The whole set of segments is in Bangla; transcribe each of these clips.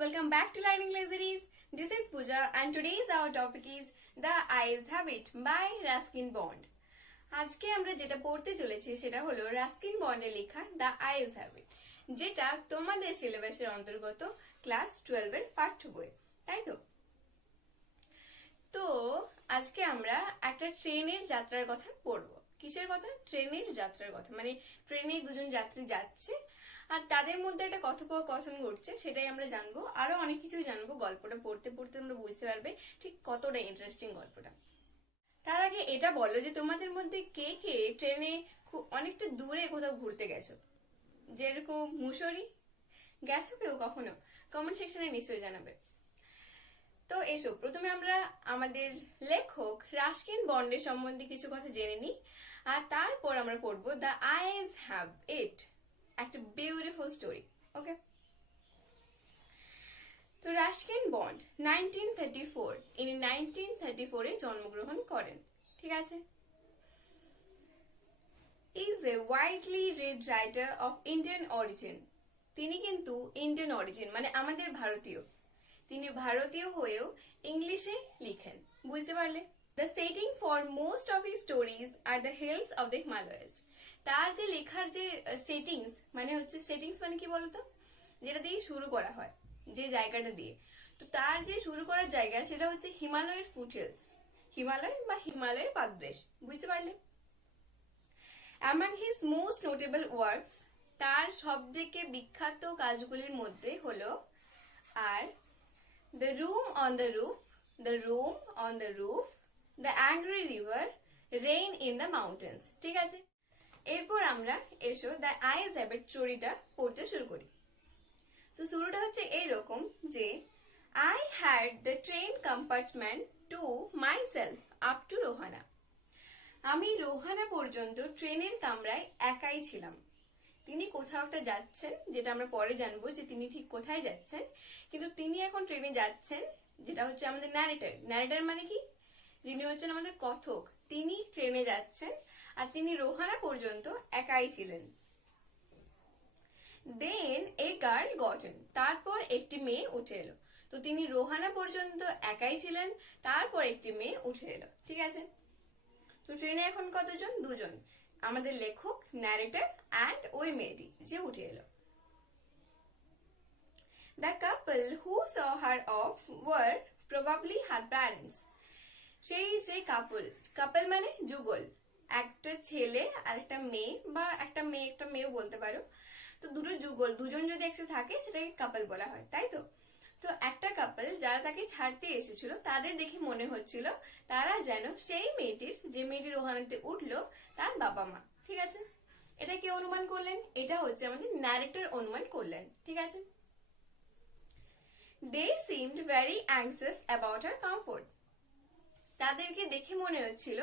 welcome back to Learning Lazeries. This is Pooja and today's our topic is The Eyes Habit by Ruskin Bond. আজকে আমরা যেটা পড়তে চলেছি সেটা হলো রাস্কিন বন্ডের লেখা দ্য আইজ হ্যাবিট, যেটা তোমাদের সিলেবাসের অন্তর্গত ক্লাস 12 এর পাঠ্য বই, তাই তো? তো আজকে আমরা একটা ট্রেনের যাত্রার কথা পড়বো। কিসের কথা? ট্রেনের যাত্রার কথা। মানে ট্রেনে দুজন যাত্রী যাচ্ছে আর তাদের মধ্যে একটা কথোপকথন ঘটছে, সেটাই আমরা জানবো। আরো অনেক কিছুই জানবো। গল্পটা পড়তে পড়তে তোমরা বুঝতে পারবে ঠিক কতটা ইন্টারেস্টিং গল্পটা। তার আগে এটা বলো যে তোমাদের মধ্যে কে কে ট্রেনে অনেকটা দূরে কোথাও ঘুরতে গেছো, যেরকম মুসৌরি গেছো কেউ কখনো? কমেন্ট সেকশনে নিশ্চয়ই জানাবে। তো এসো, প্রথমে আমরা আমাদের লেখক রাস্কিন বন্ডের সম্বন্ধে কিছু কথা জেনে নিই, আর তারপর আমরা পড়বো দ্য আইজ হ্যাভ ইট, একটা বিউটিফুল স্টোরি। ওকে, তো রাস্কিন বন্ড 1934 এ জন্মগ্রহণ করেন। ঠিক আছে। Is a widely read writer of Indian origin. তিনি কিন্তু ইন্ডিয়ান অরিজিন মানে আমাদের ভারতীয়। তিনি ভারতীয় হয়েও ইংলিশে লিখেন। বুঝতে পারলে? The setting for most of his stories are the hills of the Himalayas. তার যে লেখার যে সেটিংস মানে হচ্ছে, সেটিংস মানে কি বলতো, যেটা দিয়ে শুরু করা হয়, যে জায়গাটা দিয়ে। তো তার যে শুরু করার জায়গা সেটা হচ্ছে হিমালয়ের ফুট হিলস, হিমালয় বা হিমালয়ের পাদদেশ। বুঝতে পারলে? Among his most notable works, তার সব থেকে বিখ্যাত কাজগুলির মধ্যে হলো আর the room on the roof, the room on the roof, the angry river, rain in the mountains. ঠিক আছে। এরপর আমরা এসো দ্য আইজ হ্যাবিট স্টোরিটা পড়তে শুরু করি। তো শুরুটা হচ্ছে এইরকম যে I had the train compartment to my self up to Rohana. আমি রোহানা পর্যন্ত ট্রেনের কামরায় একাই ছিলাম। তিনি কোথাও একটা যাচ্ছেন, যেটা আমরা পরে জানবো যে তিনি ঠিক কোথায় যাচ্ছেন, কিন্তু তিনি এখন ট্রেনে যাচ্ছেন, যেটা হচ্ছে আমাদের ন্যারেটর। ন্যারেটর মানে কি? যিনি হচ্ছেন আমাদের কথক, তিনি ট্রেনে যাচ্ছেন আর তিনি রোহানা পর্যন্ত একাই ছিলেন। দেন এ গার্ল গট ইন, তারপর একটি মেয়ে উঠে এলো। তো তিনি রোহানা পর্যন্ত একাই ছিলেন, তারপর একটি মেয়ে উঠে এলো। ঠিক আছে। তো ট্রেনে এখন কতজন? দুজন, আমাদের লেখক ন্যারেটর অ্যান্ড ওই মেয়েটি যে উঠে এলো। The couple who saw her off were probably her parents. সেই যে কাপল মানে যুগল, একটা ছেলে আর একটা মেয়ে, বা একটা মেয়েও বলতে পারো। তো দুটো যুগল, দুজন যদি একসাথে থাকে সেটাকে কাপল বলা হয়, তাই তো? তো একটা কাপল যারা তাকে ছাড়তে এসেছিল, তাদের দেখে মনে হচ্ছিল তারা যেন সেই মেয়েটির, যে মেয়েটি রোহানাতে উঠলো, তার বাবা মা। ঠিক আছে। এটা কে অনুমান করলেন? এটা হচ্ছে আমাদের ন্যারেটর অনুমান করলেন। ঠিক আছে। They seemed very anxious about her comfort. তাদেরকে দেখে মনে হচ্ছিল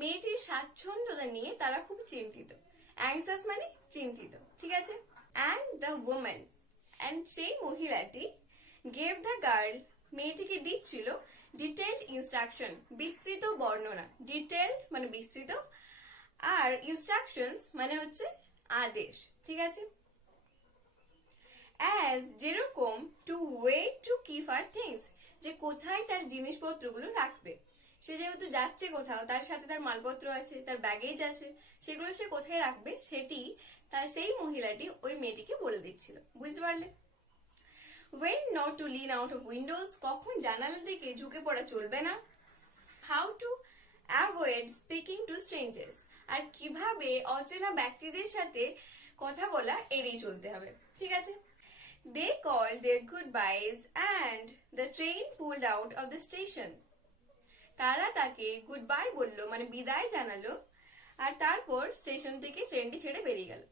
মেয়েটির স্বাচ্ছন্দ্যতা নিয়ে তারা খুব চিন্তিত। অ্যাংসাস মানে চিন্তিত। ঠিক আছে। অ্যান্ড দ্য ওম্যান, অ্যান্ড সেই মহিলাটি গেভ দ্য গার্ল, মেয়েটিকে দিচ্ছিল ডিটেইলড ইনস্ট্রাকশন, বিস্তৃত বর্ণনা। ডিটেইলড মানে বিস্তৃত, আর ইনস্ট্রাকশনস মানে হচ্ছে আদেশ। ঠিক আছে। অ্যাজ যেরকম to where to keep her things, যে কোথায় তার জিনিসপত্রগুলো রাখবে। সে যেহেতু যাচ্ছে কোথাও, তার সাথে তার মালপত্র আছে, তার ব্যাগেজ আছে, সেগুলো সে কোথায় রাখবে সেটি তার সেই মহিলাটি ওই মেয়েটিকে বলে দিচ্ছিল। বুঝতে পারলে? When not to lean out of windows, কখন জানালা দিকে ঝুঁকে পড়া চলবে না। How to avoid speaking to strangers, আর কিভাবে অচেনা ব্যক্তিদের সাথে কথা বলা এড়িয়ে চলতে হবে। ঠিক আছে। They called their goodbyes and the train pulled out of the station. তারা তাকে গুড বাই বললো, মানে বিদায় জানালো, আর তারপর স্টেশন থেকে ট্রেনটি ছেড়ে বেরিয়ে গেল।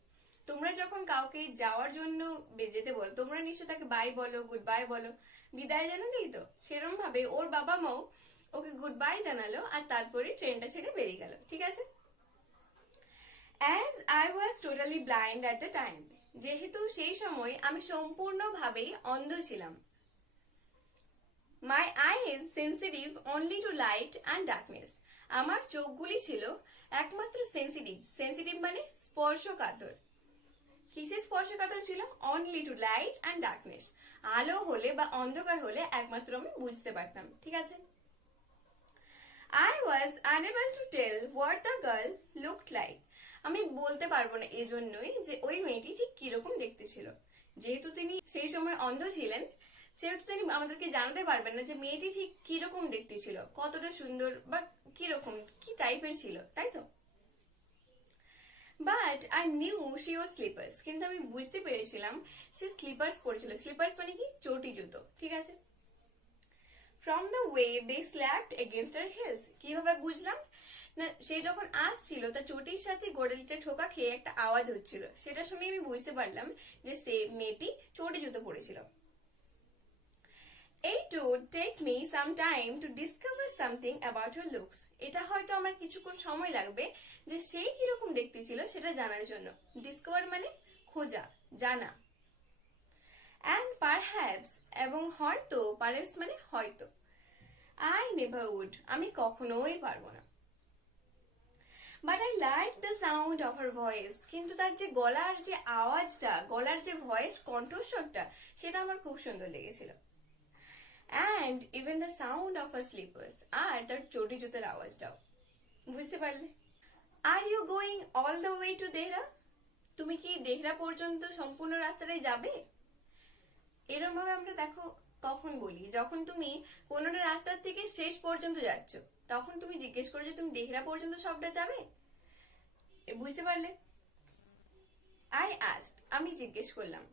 তোমরা যখন কাউকে যাওয়ার জন্য যেতে বলো, তোমরা নিশ্চয় তাকে বাই বলো, গুড বাই বলো, বিদায় জানালেই তো। সেরকম ভাবে ওর বাবা মাও ওকে গুড বাই জানালো আর তারপরে ট্রেনটা ছেড়ে বেরিয়ে গেল। ঠিক আছে। As I was totally blind at the time, যেহেতু সেই সময় আমি সম্পূর্ণভাবেই অন্ধ ছিলাম। My eyes sensitive only to light and darkness, আমার চোখগুলি ছিল একমাত্র সেন্সিটিভ। সেন্সিটিভ মানে স্পর্শকাতর, কিসের স্পর্শকাতর ছিল? Only to light and darkness. আলো হলে বা অন্ধকার হলে একমাত্র আমি বুঝতে পারতাম, ঠিক আছে? I was unable to tell what the girl looked like. আমি বলতে পারবো না এজন্যই যে ওই মেয়েটি ঠিক কিরকম দেখতে ছিল। যেহেতু তিনি সেই সময় অন্ধ ছিলেন, সেহেতু তিনি আমাদেরকে জানাতে পারবেন না যে মেয়েটি ঠিক কিরকম দেখতে ছিল, কতটা সুন্দর বা কিরকম কি টাইপের ছিল, তাই তো? But I knew she was sleepers, কিন্তু আমি বুঝতে পেরেছিলাম সে স্লিপার্স পরেছিল। স্লিপার্স মানে কি? চটি জুতো, ঠিক আছে? From the way they slapped against her heels. কিভাবে বুঝলাম? না, সে যখন আসছিল তার চটির সাথে গোড়ালিটা ঠোকা খেয়ে একটা আওয়াজ হচ্ছিল, সেটা শুনে আমি বুঝতে পারলাম যে সে মেয়েটি চটি জুতো পরেছিল। It would take me some time to discover something about her looks. এটা হয়তো আমার কিছুক্ষণ সময় লাগবে যে সে কিরকম দেখতে ছিল সেটা জানার জন্য। ডিসকভার মানে খোঁজা, জানা। And perhaps এবং হয়তো, perhaps মানে হয়তো। I never would, আমি কখনোই পারবো না। But I liked the sound of her voice. কিন্তু তার যে গলার যে আওয়াজটা, গলার যে ভয়েস, কণ্ঠস্বরটা, সেটা আমার খুব সুন্দর লেগেছিল। And even the sound of her slippers, আর তার চটি জুতোর আওয়াজটাও। বুঝতে পারলে? Are you going all the way to Dehra? তুমি কি দেহরা পর্যন্ত সম্পূর্ণ রাস্তাটাই যাবে? এরকম ভাবে আমরা দেখো কখন বলি, যখন তুমি কোনো রাস্তার থেকে শেষ পর্যন্ত যাচ্ছ, তখন তুমি জিজ্ঞেস করো যে তুমি দেহরা পর্যন্ত সবটা যাবে। বুঝতে পারলে? I asked, আমি জিজ্ঞেস করলাম।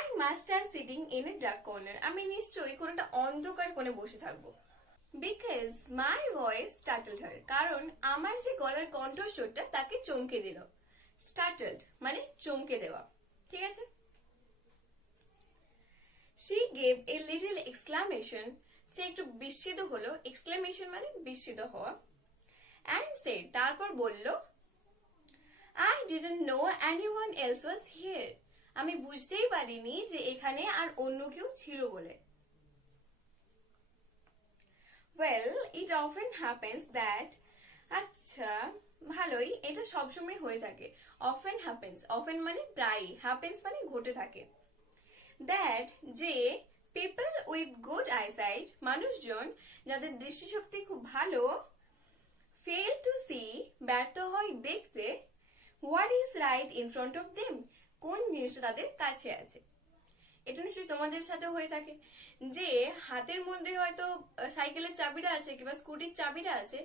I must have sitting in a dark corner, আমি নিশ্চয়ই কোনোটা অন্ধকার কোণে বসে থাকবো। Because my voice startled her, কারণ আমার যে গলার কণ্ঠস্বরটা তাকে চমকে দিল। Startled মানে চমকে দেওয়া, ঠিক আছে? She gave a little exclamation, সে একটু বিস্মিত হলো। এক্সক্লেমেশন মানে বিস্মিত হওয়া। And said, তারপর বলল, I didn't know anyone else was here. আমি বুঝতেই পারিনি যে এখানে আর অন্য কেউ ছিল বলে। Well, it often happens that, আচ্ছা ভালোই, এটা সবসময় হয়ে থাকে। Often happens, often মানে প্রায়, happens মানে ঘটে থাকে। That যে people with good eyesight, মানুষজন যাদের দৃষ্টিশক্তি খুব ভালো, fail to see, ব্যর্থ হয় দেখতে, what is right in front of them, কোন জিনিসটা তাদের কাছে আছে। এটা নিশ্চয়ই তোমাদের সাথে হয়ে থাকে যে হাতের মধ্যে হয়তো সাইকেলের চাবিটা আছে কিংবা স্কুটির চাবিটা আছে,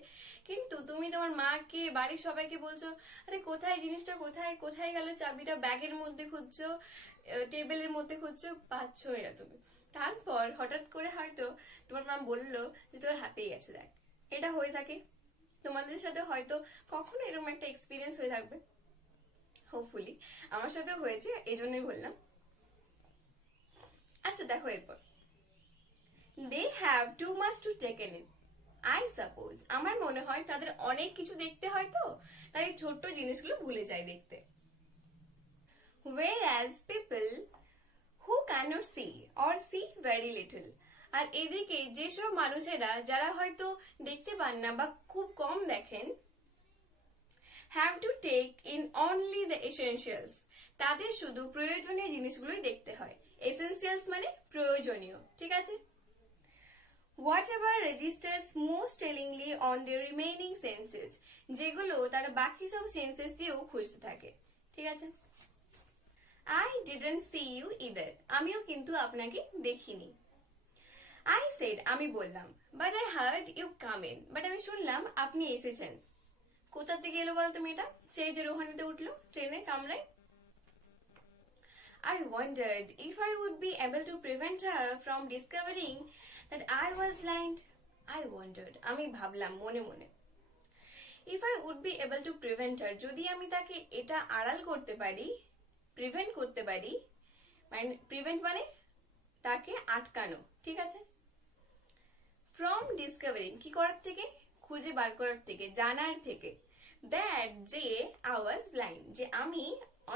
কিন্তু তুমি তোমার মাকে, বাড়ির সবাইকে বলছো, আরে কোথায় জিনিসটা, কোথায় কোথায় গেল চাবিটা, ব্যাগের মধ্যে খুঁজছো, টেবিলের মধ্যে খুঁজছো, পাচ্ছ এরা তুমি। তারপর হঠাৎ করে হয়তো তোমার মা বললো যে তোর হাতেই আছে, দেখ। এটা হয়ে থাকে তোমাদের সাথে, হয়তো কখনো এরকম একটা এক্সপিরিয়েন্স হয়ে থাকবে। হোপফুলি আমার সাথেও হয়েছে, এই জন্যই বললাম। আচ্ছা দেখো এরপর, they have too much to take in, I suppose, আমার মনে হয় তাদের অনেক কিছু দেখতে হয়, তো তাই ছোট্ট জিনিসগুলো ভুলে যায় দেখতে। Whereas people who cannot see or see very little, আর এদিকে যেসব মানুষেরা যারা হয়তো দেখতে পান না বা খুব কম দেখেন, have to take in only the essentials, তাদের শুধু প্রয়োজনীয় জিনিসগুলোই দেখতে হয়। এসেন্সিয়ালস মানে প্রয়োজনীয়, ঠিক আছে? Whatever registers most tellingly on their remaining senses, যেগুলো তারা বাকি সব সেন্সেস দিয়েও খুঁজতে থাকে, ঠিক আছে? I didn't see you either, আমিও কিন্তু আপনাকে দেখিনি। I said, আমি বললাম, but I heard you come in, but আমি শুনলাম আপনি এসেছেন। কোথা থেকে এলো বলো তুমি এটা? সেই যে রোহানিতে উঠলো ট্রেনে কামরায়। I wondered if I would be able to prevent her from discovering that I was blind. I wondered, আমি ভাবলাম মনে মনে, if I would be able to prevent her, যদি আমি তাকে এটা আড়াল করতে পারি, প্রিভেন্ট করতে পারি, মানে প্রিভেন্ট মানে তাকে আটকানো, ঠিক আছে? ফ্রম ডিসকভারিং, কি করার থেকে? খুঁজে বার করার থেকে, জানার থেকে। দ্যাট যে আই ওয়াজ ব্লাইন্ড, যে আমি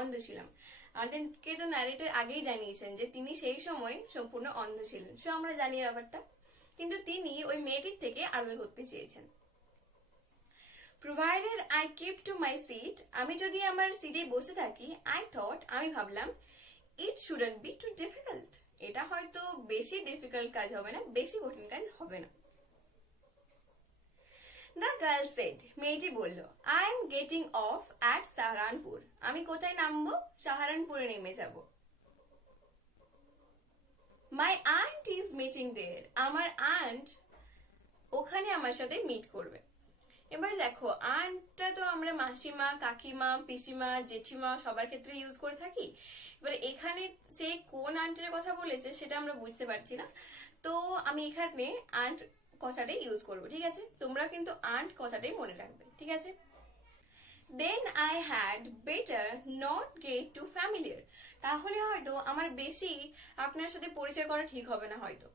অন্ধ ছিলাম। আমাদেরকে তো ন্যারেটর আগেই জানিয়েছেন যে তিনি সেই সময় সম্পূর্ণ অন্ধ ছিলেন, সো আমরা জানি ব্যাপারটা, কিন্তু তিনি ওই মেয়েটির থেকে আড়াল করতে চেয়েছেন। Provided I keep to my seat, আমি যদি আমার সিটে বসে থাকি, আই থট, আমি ভাবলাম, ইট শুডন্ট বি টু ডিফিকাল্ট, এটা হয়তো বেশি ডিফিকাল্ট কাজ হবে না, বেশি কঠিন কাজ হবে না। দ্য গার্ল সেড, মেয়েটি বলল, I am getting of at Saharanpur, আমি কোথায় নামবো? সাহারানপুরে নেমে যাব। মাই আন্ট ইজ মিটিং দেয়ার, আমার আন্ট ওখানে আমার সাথে মিট করবে। এবার দেখো, আন্টটা তো আমরা মাসিমা, কাকিমা, পিসিমা, জেঠিমা সবার ক্ষেত্রে ইউজ করে থাকি। এবার এখানে সে কোন আন্টের কথা বলেছে সেটা আমরা বুঝতে পারছি না, তো আমি এখানে আন্ট কথাটাই ইউজ করবো, ঠিক আছে? তোমরা কিন্তু আন্ট কথাটাই মনে রাখবে, ঠিক আছে? Then I had better not get too familiar, তাহলে হয়তো আমার বেশি আপনার সাথে পরিচয় করা ঠিক হবে না হয়তো।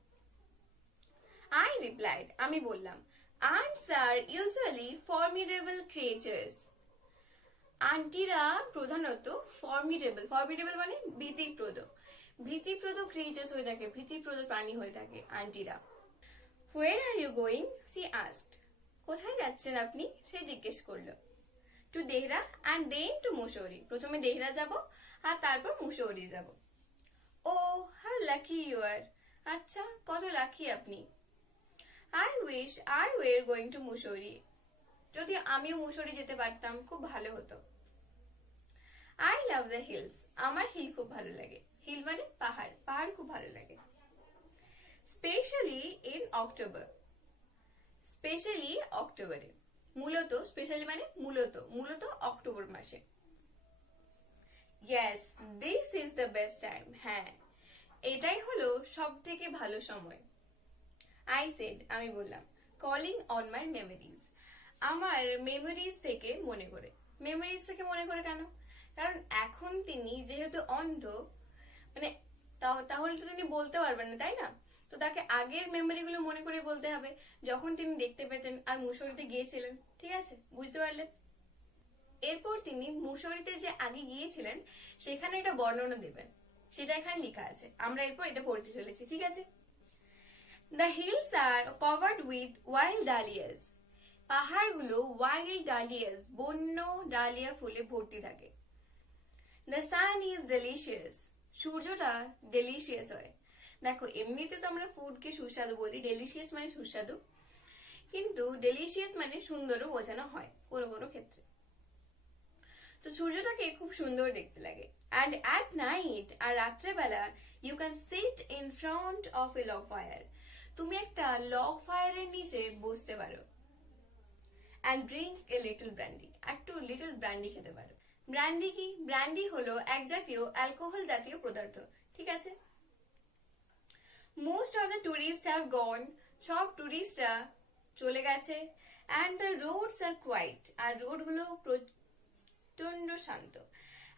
আই রিপ্লাইড, আমি বললাম, আন্টস আর ইউজুয়ালি ফর্মিডেবল ক্রিয়েচার্স, আন্টিরা প্রধানত ফর্মিডেবল, ফর্মিডেবল মানে ভীতিপ্রদ, ভীতিপ্রদ ক্রিয়েচার্স হয়ে থাকে, ভীতিপ্রদ প্রাণী হয়ে থাকে আন্টিরা। Where are you going, she asked, কোথায় যাচ্ছেন আপনি? সে জিজ্ঞেস করলো। To Dehra and then to Mussoorie, প্রথমে দেহরা যাব আর তারপর মুসৌরি যাব। Oh how lucky you are, আচ্ছা কত লাকি আপনি। I wish I were going to Mussoorie, যদি আমিও মুসৌরি যেতে পারতাম খুব ভালো হতো। আই লাভ দ্য হিলস, আমার হিল খুব ভালো লাগে, হিল মানে পাহাড়, পাহাড় খুব ভালো লাগে। স্পেশালি ইন অক্টোবর, স্পেশালি অক্টোবরে, মূলত, স্পেশালি মানে মূলত, মূলত অক্টোবর মাসে। Yes this is the best time, হ্যাঁ এটাই হলো সব থেকে ভালো সময়। আই সেড, আমি বললাম, কলিং অন মাই মেমোরিজ, আমার মেমোরিজ থেকে মনে করে। মেমোরিজ থেকে মনে করে কেন? কারণ এখন তিনি যেহেতু অন্ধ, মানে তাহলে তো তিনি বলতে পারবেন না, তাই না? তো তাকে আগের মেমোরি গুলো মনে করে বলতে হবে, যখন তিনি দেখতে পেতেন আর মুসৌরিতে গিয়েছিলেন, ঠিক আছে? বুঝতে পারলেন? এরপর তিনি মুসৌরিতে যে আগে গিয়েছিলেন সেখানে একটা বর্ণনা দেবেন, সেটা এখানে লেখা আছে, আমরা এরপর এটা পড়তে চলেছি, ঠিক আছে? The hills are covered with wild dahlias, পাহাড়গুলো ওয়াইল্ড ডালিয়াস, বন্য ডালিয়া ফুলে ভর্তি থাকে। The sun is delicious, সূর্যটা ডেলিশিয়াস হয়। দেখো এমনিতে তো আমরা ফুডকে সুস্বাদু বলি, ডেলিশিয়াস মানে সুস্বাদু, কিন্তু ডেলিশিয়াস মানে সুন্দরও বোঝানো হয় কোনো কোনো ক্ষেত্রে। তো সূর্যটাকে খুব সুন্দর দেখতে লাগে। অ্যান্ড অ্যাট নাইট, আর রাত্রেবেলা, you can sit in front of a log fire, তুমি একটা লগ ফায়ারের নিচে বসতে পারো। And drink a little brandy, একটু লিটল ব্র্যান্ডি খেতে পারো। ব্র্যান্ডি কি? ব্র্যান্ডি হলো এক জাতীয় অ্যালকোহল জাতীয় পদার্থ, ঠিক আছে? Most of the tourist have gone, সব টুরিস্টরা চলে গেছে। And the roads are quiet, আর রোডগুলো প্রচন্ড শান্ত।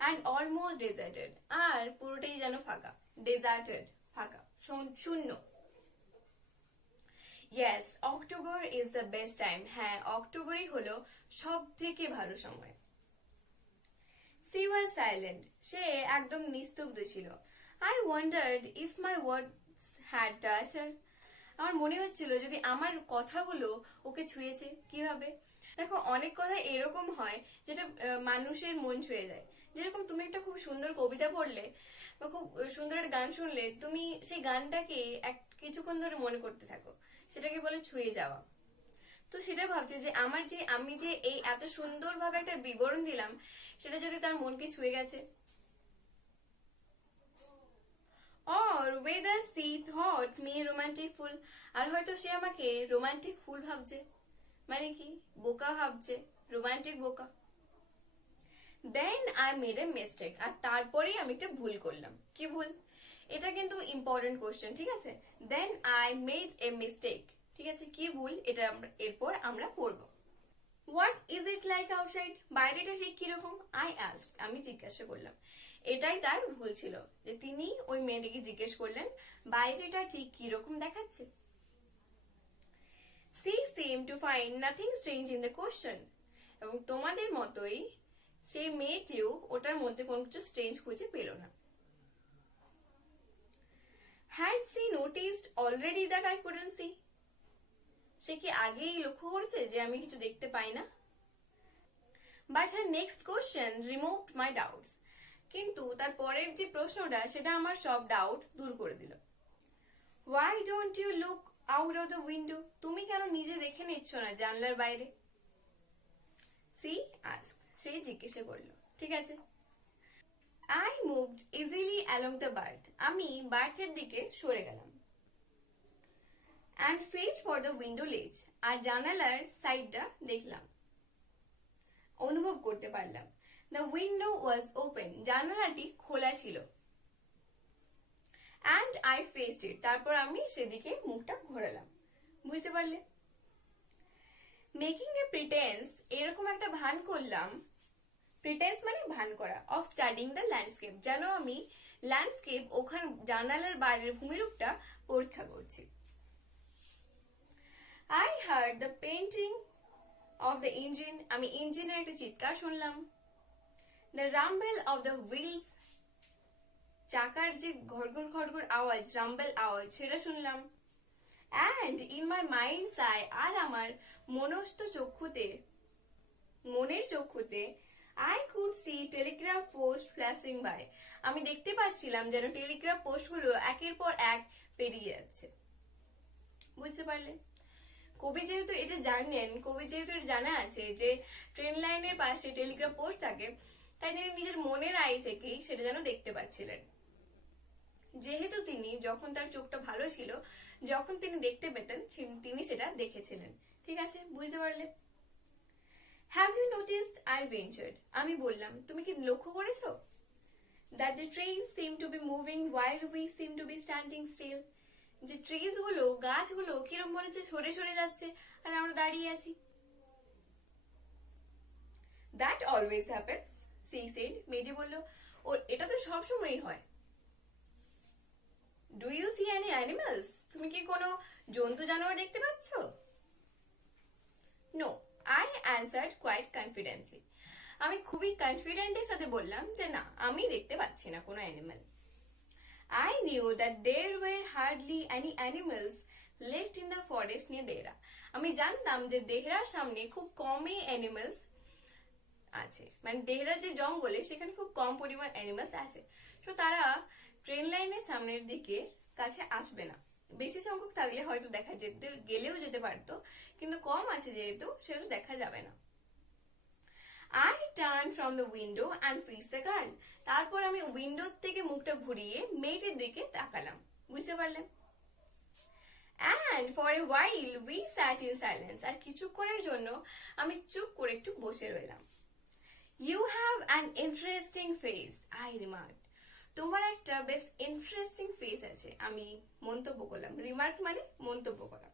অ্যান্ড অলমোস্ট ডেজার্টেড, আর পুরোটাই যেন ফাঁকা, ডেজার্টেড ফাঁকা, শূন্য। Yes October is the best time, হ্যাঁ অক্টোবরই হলো সব থেকে ভালো সময়। সি ওয়াজ সাইলেন্ট, সে একদম নিস্তব্ধ ছিল। I wondered if my words had touched her, আমার মনে হচ্ছিল যদি আমার কথাগুলো ওকে ছুঁয়েছে। কিভাবে? দেখো অনেক কথা এরকম হয় যেটা মানুষের মন ছুঁয়ে যায়। যেরকম তুমি একটা খুব সুন্দর কবিতা পড়লে বা খুব সুন্দর একটা গান শুনলে, তুমি সেই গানটাকে কিছুক্ষণ ধরে মনে করতে থাকো, সেটাকে বলে ছুঁয়ে যাওয়া। তো সেটা ভাবছে যে আমি যে এই এত সুন্দরভাবে একটা বিবরণ দিলাম, সেটা যদি তার মনকে ছুঁয়ে গেছে। or whether she thought me romantic fool, আর হয়তো সে আমাকে রোমান্টিক ফুল ভাবছে, মানে কি বোকা ভাবছে, রোমান্টিক বোকা। Then I made a mistake, আর তারপরেই আমি একটা ভুল করলাম। কি ভুল? এটা কিন্তু ইম্পর্টেন্ট কোশ্চেন, ঠিক আছে? Then I made a mistake, ঠিক আছে? কি ভুল এটা এরপর আমরা পড়বো। What is it like outside, বাইরেটা ঠিক কিরকম? আই আস্কড, আমি জিজ্ঞাসা করলাম। এটাই তার ভুল ছিল, যে তিনি ওই মেয়েটিকে জিজ্ঞেস করলেন বাইরেটা ঠিক কিরকম দেখাচ্ছে। She seem to find nothing strange in the question, এবং তোমাদের মতোই সেই মেয়েটিও ওটার মধ্যে কোনো কিছু স্ট্রেঞ্জ খুঁজে পেল না। Had she noticed already that I couldn't see, সে কি আগেই লক্ষ্য করেছে যে আমি কিছু দেখতে পাই না? But her next question removed my doubts. কিন্তু তার পরের যে প্রশ্নটা সেটা আমার সব ডাউট দূর করে দিল। Why don't you look out of the window? তুমি কেন নিজে দেখে নিচ্ছ না জানলার বাইরে? সি আস্ক, সে জিজ্ঞাসা করলো। ঠিক আছে। I moved easily along the berth, আমি বার্থের দিকে সরে গেলাম। And feel for the window ledge, আর জানালার সাইডটা দেখলাম, অনুভব করতে পারলাম। দ্য উইন্ডো ওয়াজ ওপেন, জানালাটি খোলা ছিল। অ্যান্ড আই ফেসড ইট, তারপর আমি সেদিকে মুখটা ঘোরালাম। বুঝতে পারলে? মেকিং এ প্রিটেন্স, এরকম একটা ভান করলাম। প্রিটেন্স মানে ভান করা। অফ স্টাডিং দ্য ল্যান্ডস্কেপ, যেন আমি ল্যান্ডস্কেপ ওখান জানালার বাইরের ভূমিরূপটা পরীক্ষা করছি। I heard the panting of the engine, আমি ইঞ্জিনের একটা চিৎকার শুনলাম। The rumble of the wheels, চাকার যে ঘড়ঘড় ঘড়ঘড় আওয়াজ, রাম্বেল আওয়াজ, সেটা শুনলাম। And in my mind's eye, আর আমার মনের চক্ষুতে I could see telegraph post flashing by, আমি দেখতে পাচ্ছিলাম যেন টেলিগ্রাফ পোস্টগুলো একের পর এক পেরিয়ে যাচ্ছে। বুঝতে পারলে? কবি যেহেতু এটা জানা আছে যে ট্রেন লাইনের পাশে টেলিগ্রাফ পোস্ট থাকে, তাই তিনি নিজের মনের আই থেকেই সেটা যেন দেখতে পাচ্ছিলেন। যেহেতু তিনি, যখন তার চোখটা ভালো ছিল, যখন তিনি দেখতে পেতেন, তিনি সেটা দেখেছিলেন। ঠিক আছে, বুঝতে পারলে? Have you noticed, I ventured, আমি বললাম, তুমি কি লক্ষ্য করেছো? That the trees seem to be moving while we seem to be standing still, যে ট্রিজ গুলো, গাছগুলো কিরম মনে হচ্ছে সরে সরে যাচ্ছে আর আমরা দাঁড়িয়ে আছি। That always happens, she said, মেয়েটি বলল, ও এটা তো সবসময়ই হয়। Do you see any animals, তুমি কি কোনো জন্তু জানোয়ার দেখতে পাচ্ছ? No, I answered quite confidently, আমি খুবই কনফিডেন্টের সাথে বললাম যে না, আমি দেখতে পাচ্ছি না কোনো animal. I knew that there were hardly any animals left in the forest near Dehra, আমি জানতাম যে দেহরার সামনে খুব কমই অ্যানিমালস আছে, মানে দেহরার যে জঙ্গলে সেখানে খুব কম পরিমাণ অ্যানিমালস আছে। তো তারা ট্রেন লাইনের সামনের দিকে কাছে আসবে না। বেশি সংখ্যক থাকলে হয়তো দেখা গেলেও যেতে পারতো, কিন্তু কম আছে যেহেতু, সেটা দেখা যাবে না। I turned from the window and faced the girl, তারপর আমি উইন্ডোর থেকে মুখটা ঘুরিয়ে মেয়েটির দিকে তাকালাম। বুঝতে পারলেন? And for a while we sat in silence, আর কিছুক্ষণের জন্য আমি চুপ করে একটু বসে রইলাম। You have an interesting face, I remarked, তোমার একটা বেশ ইন্টারেস্টিং ফেস আছে, আমি মন্তব্য করলাম। রিমার্ক মানে মন্তব্য করা।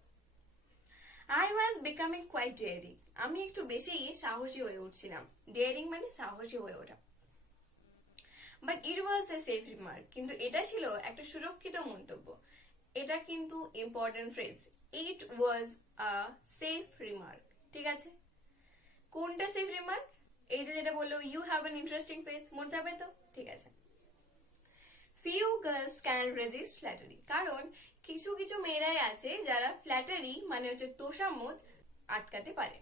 I was becoming quite daring, আমি একটু বেশি সাহসী হয়ে উঠছিলাম। ডেয়ারিং মানে সাহসী হয়ে ওঠা। But it was a safe remark, কিন্তু এটা ছিল একটা সুরক্ষিত মন্তব্য। এটা কিন্তু important phrase. It was a safe remark, ঠিক আছে? কোনটা সেফ রিমার্ক? এই যে যেটা বললো you have an interesting face, মনে থাকবে তো? ঠিক আছে। Few girls can resist flattery, কারণ কিছু কিছু মেয়েরাই আছে যারা ফ্ল্যাটারি মানে হচ্ছে তোষামোদ আটকাতে পারে।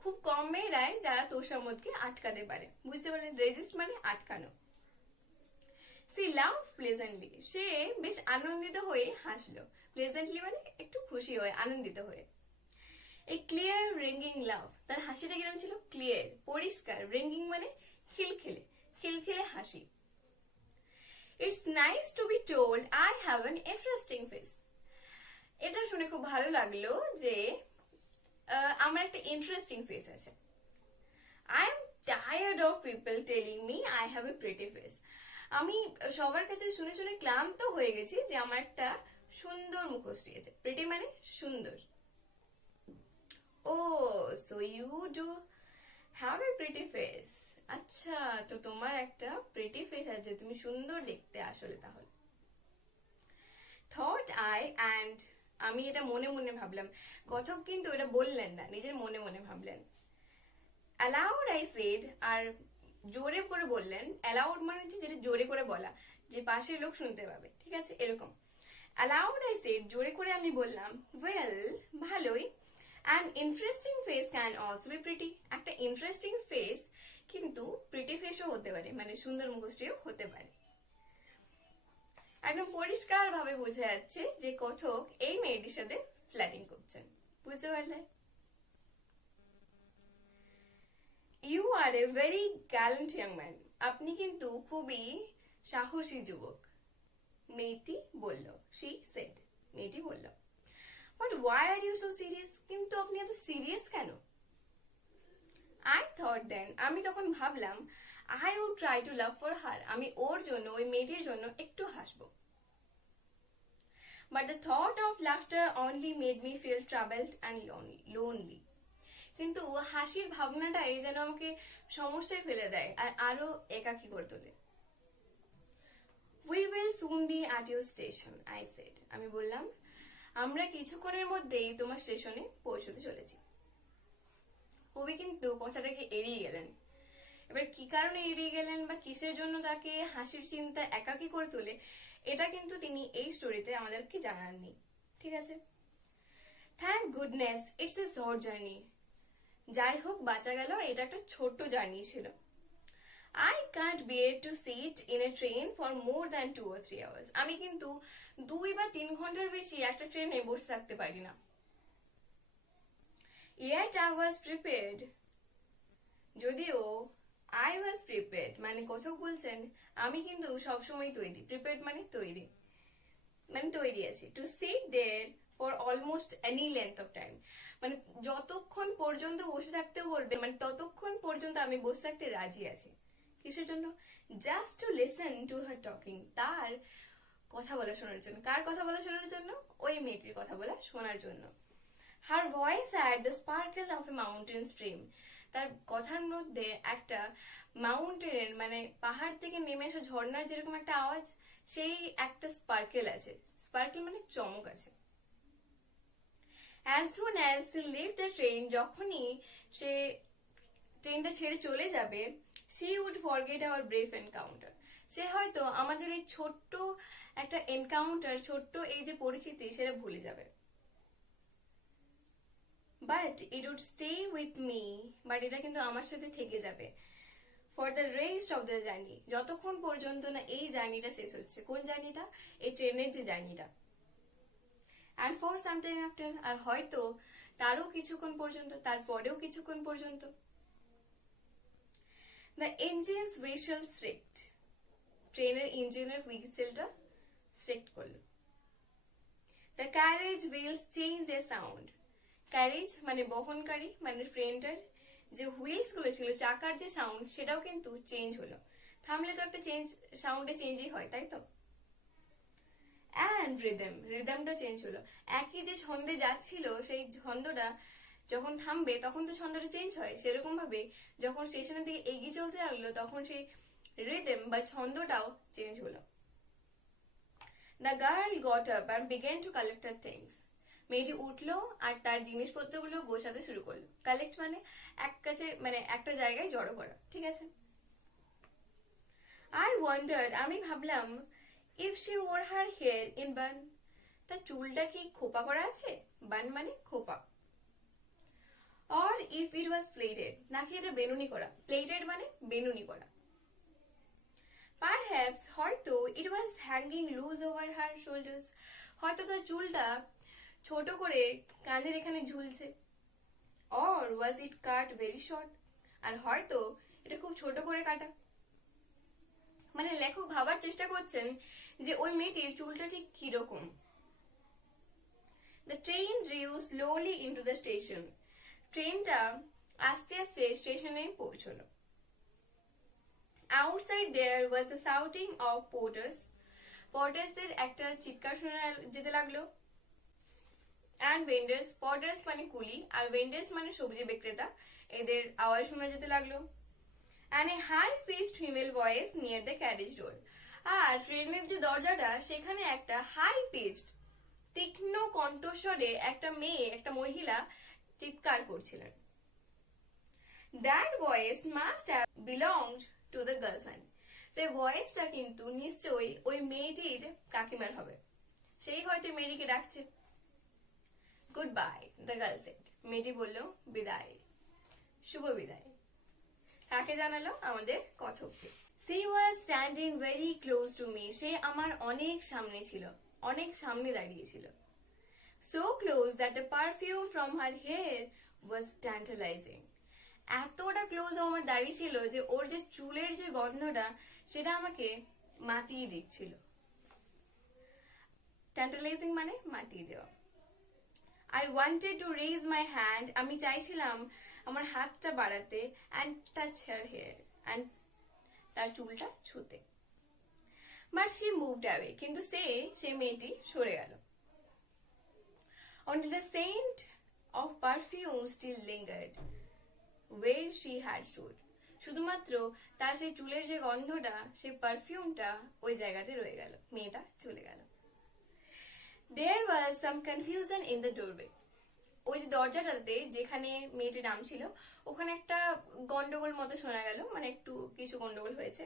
খুব কম মেয়েরাই যারা তোষামোদকে আটকাতে পারে। বুঝতে পারলেন? রেজিস্ট মানে আটকানো। সি লাভ প্লেজেন্টলি, সে বেশ আনন্দিত হয়ে হাসলো। প্লেজেন্টলি মানে একটু খুশি হয়ে, আনন্দিত হয়ে। এ ক্লিয়ার রিঙ্গিং লাভ, তার হাসিটা কিরকম ছিল? ক্লিয়ার, পরিষ্কার। রিঙ্গিং মানে খিলখিলে, খিলখিলে হাসি। It's nice to be told I have an interesting face, এটা শুনে খুব ভালো লাগলো যে আমার একটা ইন্টারেস্টিং ফেস আছে। I am tired of people telling me I have a pretty face, আমি সবার কাছে শুনে শুনে ক্লান্ত হয়ে গেছি যে আমার একটা সুন্দর মুখশ্রী আছে। প্রিটি মানে সুন্দর। Oh so you do have a pretty face, আচ্ছা তো তোমার একটা প্রিটি ফেস আছে, তুমি সুন্দর দেখতে আসলে। তাহলে থট আই, অ্যান্ড আমি এটা মনে মনে ভাবলাম। কথক কিন্তু এটা বললেন না, নিজের মনে মনে ভাবলেন। অ্যালাউড আই সেড, আর জোরে করে বললেন। অ্যালাউড মানে হচ্ছে যেটা জোরে করে বলা, যে পাশের লোক শুনতে পাবে, ঠিক আছে, এরকম। অ্যালাউড আই সেড, জোরে করে আমি বললাম, ওয়েল, ভালোই। And interesting face can also be pretty. একটা ইন্টারেস্টিং ফেস কিন্তু প্রিটি ফেসও হতে পারে, মানে সুন্দর মুখশ্রীও হতে পারে। একদম পরিষ্কার ভাবে বোঝা যাচ্ছে যে কথক এই মেয়েটির সাথে ফ্ল্যাটিং করছেন। বুঝতে পারলে? You are a very gallant young man. আপনি কিন্তু খুবই সাহসী যুবক। মেয়েটি বলল, শি সেড, মেয়েটি বলল। But why are you so serious? কিন্তু আপনি এত সিরিয়াস কেন? আই থট দেন, আমি তখন ভাবলাম, I would try to laugh for her, আমি ওর জন্য, ওই মেয়েটির জন্য একটু হাসবো। But the thought of laughter only made me feel troubled and lonely. কিন্তু হাসির ভাবনাটাই যেন আমাকে সমস্যায় ফেলে দেয় আর আরো একাকী করে তোলে। We will soon B at your station, I said. আমি বললাম, আমরা কিছুক্ষণের মধ্যেই তোমার স্টেশনে পৌঁছতে চলেছি। কবি কিন্তু কথাটাকে এড়িয়ে গেলেন। এবার কি কারণে এড়িয়ে গেলেন বা কিসের জন্য তাকে হাসির চিন্তা একাকী করে তোলে, এটা কিন্তু তিনি এই স্টোরিতে আমাদেরকে জানাননি। ঠিক আছে, thank goodness it's a short journey. যাই হোক, বাঁচা গেল, এটা একটা ছোট্ট জার্নি ছিল। I can't bear to sit in a train for more than 2 or 3 hours. আমি কিন্তু 2 বা 3 ঘন্টার বেশি একটা ট্রেনে বসে থাকতে পারি না। Yet I was prepared. যদিও I was prepared মানে কোথাও বলছেন আমি কিন্তু সবসময় তৈরি। Prepared মানে তৈরি, মানে তৈরি আছি। To sit there for almost any length of time, মানে যতক্ষণ পর্যন্ত বসে থাকতে বলবে, মানে ততক্ষণ পর্যন্ত আমি বসে থাকতে রাজি আছি। কিসের জন্য? Just to listen to her talking, তার কথা বলা শোনার জন্য। কার কথা বলা শোনার জন্য? ওই মেয়েটির কথা বলা শোনার জন্য। Her voice had the sparkle of a mountain stream, তার কথার মধ্যে একটা মাউন্টেনের মানে পাহাড় থেকে নেমে আসা ঝর্ণার যেরকম একটা আওয়াজ, সেই একটা স্পার্কেল আছে। স্পার্কেল মানে চমক আছে। As soon as she left the train, যখনই সে ট্রেনটা ছেড়ে চলে যাবে, she would forget our brief encounter, সে হয়তো আমাদের এই ছোট্ট একটা এনকাউন্টার, ছোট্ট এই যে পরিচিতি, সেটা ভুলে যাবে। But it would stay with me, but এটা কিন্তু আমার সাথে থেকে যাবে for the rest of the journey, যতক্ষণ পর্যন্ত না এই জার্নিটা শেষ হচ্ছে। কোন জার্নিটা? এই ট্রেনের যে জার্নিটা। And for some time after, আর হয়তো তারও কিছুক্ষণ পর্যন্ত, তারপরেও কিছুক্ষণ পর্যন্ত। The engine's whistle shrieked, ট্রেনের ইঞ্জিনের হুইসেলটা shriek করলো। The carriage wheels changed their sound, carriage মানে বহনকারী, মানে ট্রেনটার যে হুইলস গুলো ছিল, চাকার যে সাউন্ড, সেটাও কিন্তু চেঞ্জ হলো। থামলে তো একটা চেঞ্জ, সাউন্ডে চেঞ্জই হয়, তাই তো। অ্যান্ড রিদমটা চেঞ্জ হলো। একই যে ছন্দে যাচ্ছিল, সেই ছন্দটা যখন থামবে তখন তো ছন্দটা চেঞ্জ হয়। সেরকম ভাবে যখন স্টেশনের দিকে এগিয়ে চলতে লাগলো, তখন সেই রিদম বা ছন্দটাও চেঞ্জ হলো। The girl got up and began to collect her things, মেয়েটি উঠলো আর তার জিনিসপত্রগুলো গোছাতে শুরু করলো। কালেক্ট মানে এক কাছে, মানে একটা জায়গায় জড়ো করা। ঠিক আছে। আই ওয়ান্ডার্ড, আমি ভাবলাম, if she wore her hair in bun, তার চুলটা কি খোপা করা আছে? বান মানে খোপা। Or if it was plaited, নাকি এটা বেনুনি করা। প্লেটেড মানে বেনুনি করা। পারহ্যাপস, হয়তো it was hanging loose over her shoulders, হয়তো তার চুলটা ছোট করে কাঁধের এখানে ঝুলছে। Or was it cut very short, আর হয়তো এটা খুব ছোট করে কাটা। মানে লেখক ভাবার চেষ্টা করছেন যে ওই মেয়েটির চুলটা ঠিক কিরকম। The train drew slowly into the station, ট্রেনটা আস্তে আস্তে স্টেশনে পৌঁছলো। Outside there was the shouting of porters, পর্টার্সদের একটা চিৎকার শোনা যেতে লাগলো। And vendors, porters মানে কুলি আর vendors মানে সবজি বিক্রেতা, এদের আওয়াজ শোনা যেতে লাগলো। And a high pitched female voice near the carriage door, আর ট্রেনের যে দরজাটা, সেখানে একটা হাই পিচড তীক্ষ্ণ কণ্ঠস্বরে একটা মেয়ে, একটা মহিলা চিৎকার করছিলেন। That voice must have belonged to the girlfriend, সেই ভয়েসটা কিন্তু নিশ্চয়ই ওই মেয়েটির কাকিমার হবে, সেই হয়তো মেয়েটিকে ডাকছে। Good bye, the girl said. মেয়েটি বলল বিদায়, শুভ বিদায়। কাকে জানালো? আমাদের কথককে। She was standing very close to me, সে আমার অনেক সামনে ছিল, অনেক সামনে দাঁড়িয়েছিল। So close that the perfume from her hair was tantalizing, এতটা ক্লোজ আমার দাঁড়িয়ে ছিল যে ওর যে চুলের যে গন্ধটা সেটা আমাকে মাতিয়ে দিচ্ছিল। ট্যান্টালাইজিং মানে মাতিয়ে দেওয়া। I wanted to raise my hand, আমি চাইছিলাম আমার হাতটা বাড়াতে, and touch her hair, and তার চুলটা ছুঁতে। But she moved away, কিন্তু সেই মেয়েটি সরে গেল। Only the scent of perfume still lingered where she had stood, শুধুমাত্র তার সেই চুলের যে গন্ধটা, সেই পারফিউমটা ওই জায়গাতে রয়ে গেল, মেয়েটা চলে গেল। There was some confusion in the doorway, ওই যে দরজাটাতে যেখানে মেয়েটি নাম ছিল ওখানে একটা গন্ডগোল মতো শোনা গেল, মানে একটু কিছু গন্ডগোল হয়েছে,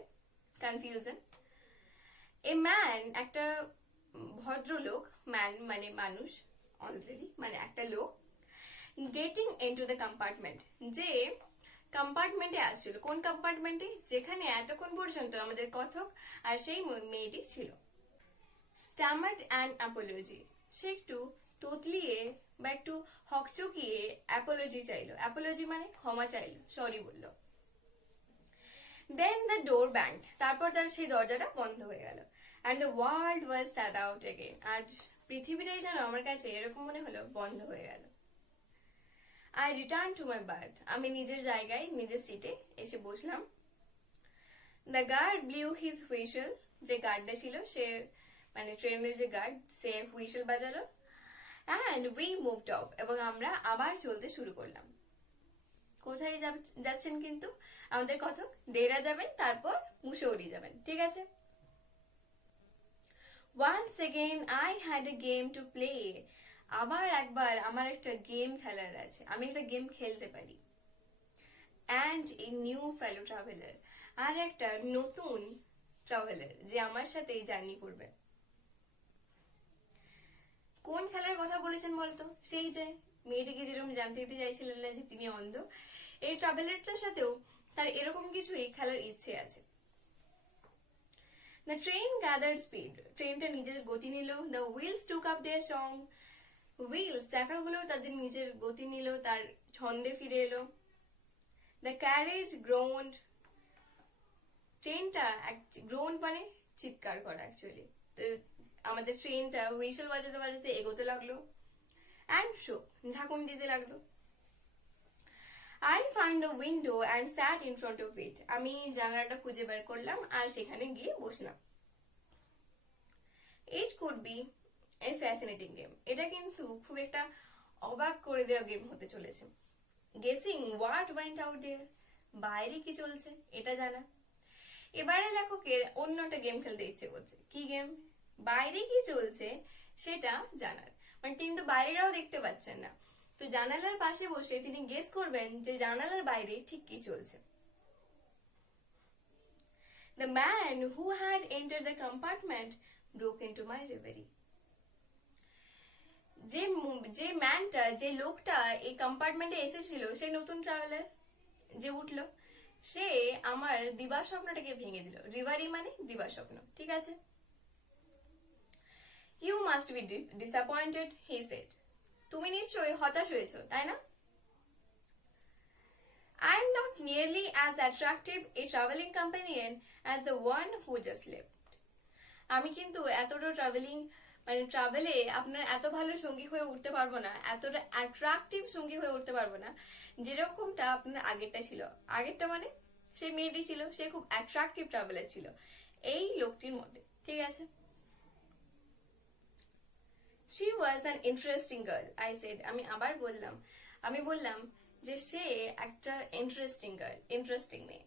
কনফিউশন। এ ম্যান, একটা ভদ্রলোক, ম্যান মানে মানুষ, অলরেডি মানে একটা লোক, গেটিং ইনটু দ্য কম্পার্টমেন্ট, যে কম্পার্টমেন্টে আসছিল। কোন কম্পার্টমেন্টে? যেখানে এতক্ষণ পর্যন্ত আমাদের কথক আর সেই মেয়েটি ছিল। স্টামার্ড অ্যান্ড অ্যাপোলজি, সে একটু তোতলিয়ে বা একটু হকচকিয়ে অ্যাপোলজি চাইলো। অ্যাপোলজি মানে ক্ষমা চাইলো, সরি বলল। দেন দ্য ডোর ব্যাংড, তারপর তার সেই দরজাটা বন্ধ হয়ে গেল। And the world was shut out again, আর পৃথিবীটাই যেন আমার কাছে এরকম মনে হলো বন্ধ হয়ে গেল। I return to my berth, আমি নিজের জায়গায় নিজের সিটে এসে বসলাম। The guard blew his whistle, যে গার্ডটা ছিল সে মানে ট্রেনের যে গার্ড, সে হুইসেল বাজালো। অ্যান্ড উই মুভড অফ, এবং আমরা আবার চলতে শুরু করলাম। কোথায় যাচ্ছেন কিন্তু আমাদের কথক? দেরা যাবেন, তারপর মুসৌরি যাবেন, ঠিক আছে। Once again I had a game to play, আবার একবার আমার একটা গেম খেলার আছে, আমি একটা গেম খেলতে পারি। And a new fellow traveller, আর একটা নতুন ট্রাভেলার যে আমার সাথে জার্নি করবে। কোন খেলার কথা বলেছেন বলতো? সেই যে মেয়েটিকে যেরকম জানতে দিতে চাইছিলেন না যে তিনি অন্ধ, এই ট্রাভেলারটার সাথেও তার এরকম কিছুই খেলার ইচ্ছে আছে। দ্য ট্রেন গ্যাদার্ড স্পিড, ট্রেনটা নিজের গতি নিল। The wheels took up their song, wheels চাকাগুলো তাদের নিজের গতি নিল, তার ছন্দে ফিরে এলো। দ্য ক্যারেজ গ্রোন্ড, ট্রেনটা গ্রোন্ড মানে চিৎকার করা অ্যাকচুয়ালি। তো আমাদের ট্রেনটা হুইসেল বাজাতে বাজাতে এগোতে লাগলো। অ্যান্ড শো, ঝাঁকুনি দিতে লাগলো। I found a window and sat in front of it, আমি জানালাটা খুঁজে বের করলাম আর সেখানে গিয়ে বসলাম। It could be a fascinating game, এটা কিন্তু খুব একটা অবাক করে দেওয়া গেম হতে চলেছে। Guessing what went out there, বাইরে কি চলছে এটা জানা। এবারে লেখকের অন্য একটা গেম খেলতে ইচ্ছে করছে। কি গেম? বাইরে কি চলছে সেটা জানার, মানে তিনি তো বাইরেটাও দেখতে পাচ্ছেন না, তো জানালার পাশে বসে তিনি গেস করবেন যে জানালার বাইরে ঠিক কি চলছে। The man who had entered the compartment broke into my reverie, যে ম্যানটা, যে লোকটা এই কম্পার্টমেন্টে এসেছিল, সেই নতুন ট্রাভেলার যে উঠলো, সে আমার দিবা স্বপ্নটাকে ভেঙে দিল। রিভারি মানে দিবা স্বপ্ন, ঠিক আছে। You must be disappointed, he said, তুমি নিশ্চয়ই হতাশ হয়েছো, তাই না? I am not nearly as attractive a traveling companion as the one who just left. আমি কিন্তু এতটা ট্রাভেলে আপনার এত ভালো সঙ্গী হয়ে উঠতে পারবো না, এতটা অ্যাট্রাকটিভ সঙ্গী হয়ে উঠতে পারবো না যেরকমটা আপনার আগেরটা ছিল। আগেরটা মানে সেই মেয়েটি ছিল, সে খুব অ্যাট্রাকটিভ ট্রাভেলার ছিল এই লোকটির মধ্যে, ঠিক আছে। She was an interesting girl, I said. আমি বললাম যে সে একটা ইন্টারেস্টিং গার্ল, ইন্টারেস্টিং মেয়ে।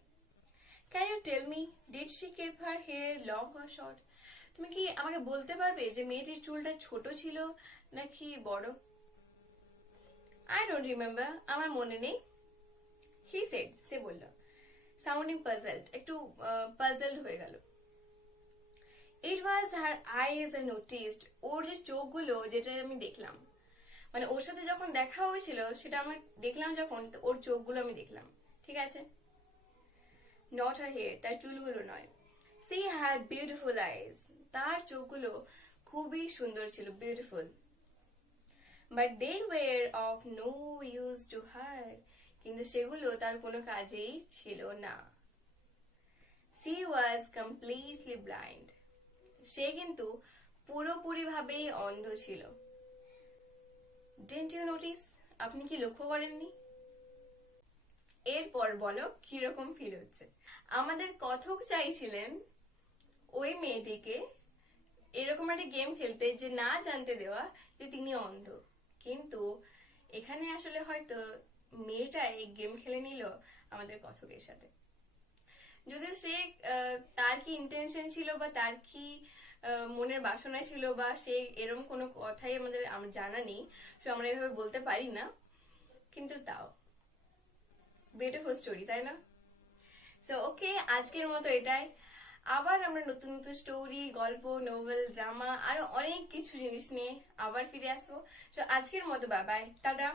Can you tell me, did she keep her hair long or short? তুমি কি আমাকে বলতে পারবে যে মেয়েটির চুলটা ছোট ছিল নাকি বড়? I don't remember, আমার মনে নেই। He said, সে বলল, sounding puzzled, একটু puzzled হয়ে গেল। It was her eyes I noticed, ওর যে চোখগুলো যেটা আমি দেখলাম। মানে ওর সাথে যখন দেখা হয়েছিল সেটা আমার দেখলাম যখন, তো ওর চোখগুলো আমি দেখলাম, ঠিক আছে, নট হার হেয়ার, তার চুলগুলো নয়। সি হ্যাড বিউটিফুল আইজ, তার চোখগুলো খুবই সুন্দর ছিল, beautiful. But they were of no use to her, কিন্তু সেগুলো তার কোনো কাজেই ছিল না। সি ওয়াজ কমপ্লিটলি ব্লাইন্ড, সে কিন্তু পুরোপুরি ভাবেই অন্ধ ছিল। ডিডন্ট ইউ নোটিস, আপনি কি লক্ষ্য করেননি? এরপর বলো কিরকম ফিল হচ্ছে। আমাদের কথক চাইছিলেন ওই মেয়েটিকে এরকম একটা গেম খেলতে যে না জানতে দেওয়া যে তিনি অন্ধ, কিন্তু এখানে আসলে হয়তো মেয়েটা এই গেম খেলে নিল আমাদের কথকের সাথে। যদিও সে তার কি ইন্টেনশন ছিল বা তার কি মনের বাসনা ছিল বা সে এরকম কোনো কথাই আমাদের জানা নেই, তো আমরা এভাবে বলতে পারি না, কিন্তু তাও বিউটিফুল স্টোরি, তাই না? সো ওকে, আজকের মতো এটাই। আবার আমরা নতুন নতুন স্টোরি, গল্প, নোভেল, ড্রামা আরো অনেক কিছু জিনিস নিয়ে আবার ফিরে আসবো। তো আজকের মতো বাই বাই, টাটা।